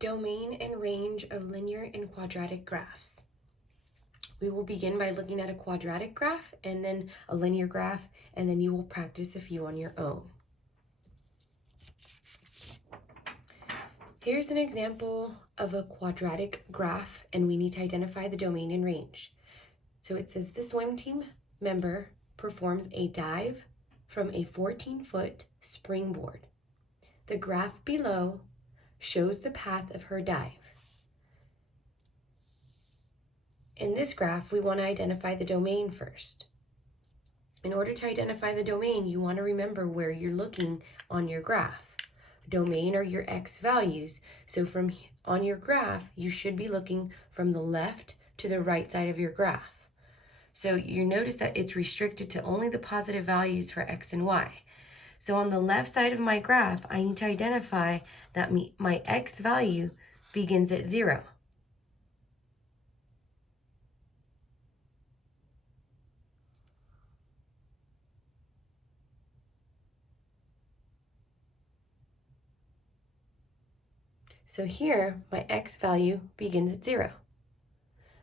Domain and range of linear and quadratic graphs. We will begin by looking at a quadratic graph and then a linear graph, and then you will practice a few on your own. Here's an example of a quadratic graph, and we need to identify the domain and range. So it says the swim team member performs a dive from a 14-foot springboard. The graph below shows the path of her dive. In this graph, we want to identify the domain first. In order to identify the domain, you want to remember where you're looking on your graph. Domain are your x values. So on your graph, you should be looking from the left to the right side of your graph. So you notice that it's restricted to only the positive values for x and y. So on the left side of my graph, I need to identify that my x value begins at 0. So here, my x value begins at 0.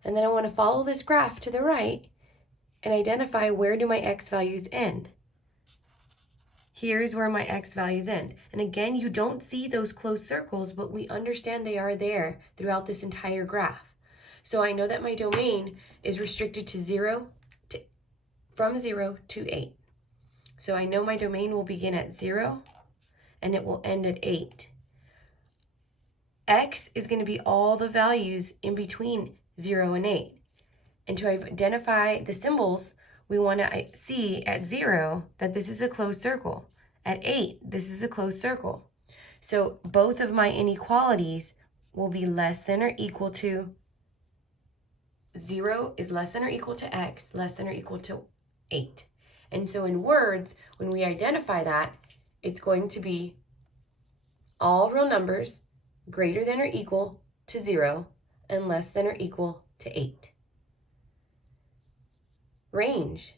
And then I want to follow this graph to the right and identify where do my x values end. Here's where my x values end. And again, you don't see those closed circles, but we understand they are there throughout this entire graph. So I know that my domain is restricted to from 0 to 8. So I know my domain will begin at 0 and it will end at 8. X is going to be all the values in between 0 and 8. And to identify the symbols, we want to see at 0 that this is a closed circle. At 8, this is a closed circle. So both of my inequalities will be less than or equal to 0 is less than or equal to x, less than or equal to 8. And so in words, when we identify that, it's going to be all real numbers greater than or equal to 0 and less than or equal to 8. Range.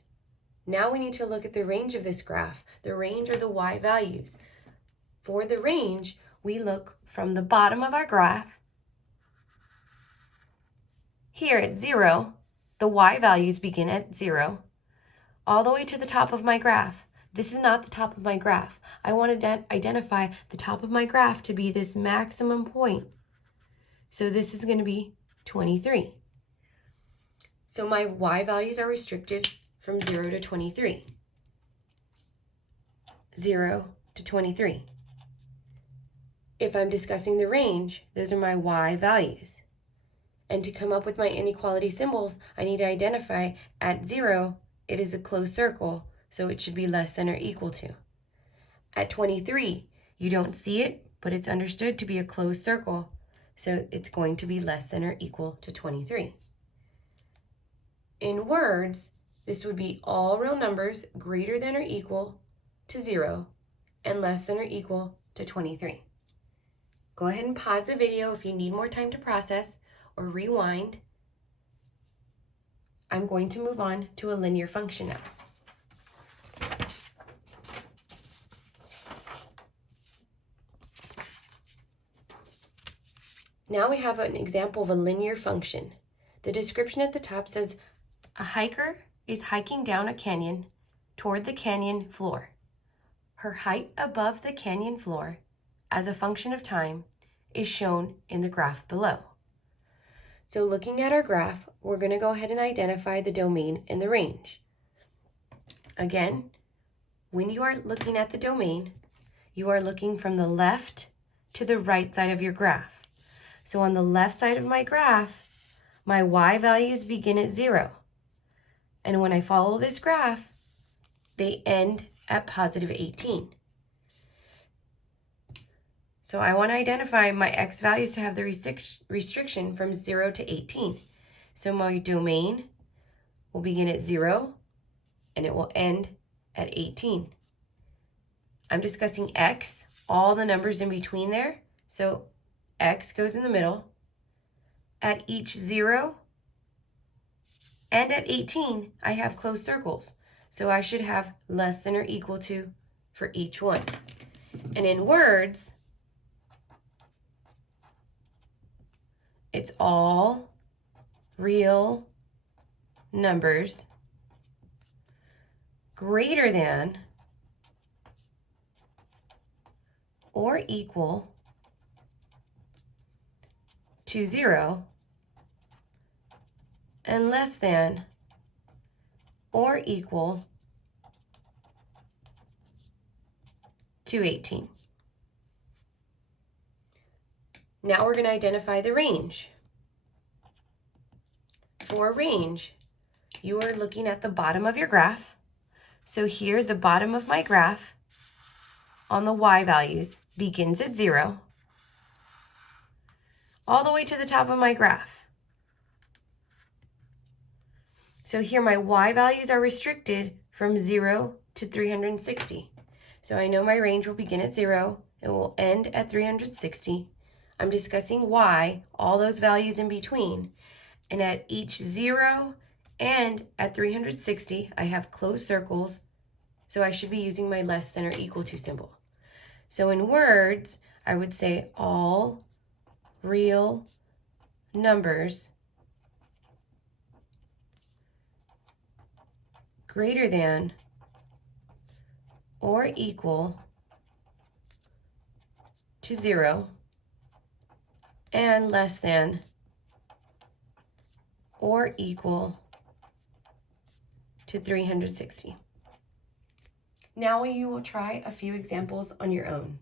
Now we need to look at the range of this graph. The range are the y values. For the range, we look from the bottom of our graph. Here at 0, the y values begin at 0, all the way to the top of my graph. This is not the top of my graph. I want to identify the top of my graph to be this maximum point. So this is going to be 23. So my y values are restricted from 0 to 23. 0 to 23. If I'm discussing the range, those are my y values. And to come up with my inequality symbols, I need to identify at 0, it is a closed circle, so it should be less than or equal to. At 23, you don't see it, but it's understood to be a closed circle, so it's going to be less than or equal to 23. In words, this would be all real numbers greater than or equal to 0 and less than or equal to 23. Go ahead and pause the video if you need more time to process, or rewind. I'm going to move on to a linear function now. Now we have an example of a linear function. The description at the top says, a hiker is hiking down a canyon toward the canyon floor. Her height above the canyon floor, as a function of time, is shown in the graph below. So looking at our graph, we're going to go ahead and identify the domain and the range. Again, when you are looking at the domain, you are looking from the left to the right side of your graph. So on the left side of my graph, my y values begin at 0. And when I follow this graph, they end at positive 18. So I want to identify my x values to have the restriction from 0 to 18. So my domain will begin at 0 and it will end at 18. I'm discussing x, all the numbers in between there. So x goes in the middle. At each 0 and at 18, I have closed circles. So I should have less than or equal to for each one. And in words, it's all real numbers greater than or equal to 0 and less than or equal to 18. Now we're going to identify the range. For range, you are looking at the bottom of your graph. So here, the bottom of my graph on the y values begins at 0 all the way to the top of my graph. So here my y values are restricted from 0 to 360. So I know my range will begin at 0, it will end at 360. I'm discussing y, all those values in between, and at each 0 and at 360, I have closed circles, so I should be using my less than or equal to symbol. So in words, I would say all real numbers greater than or equal to 0 and less than or equal to 360. Now you will try a few examples on your own.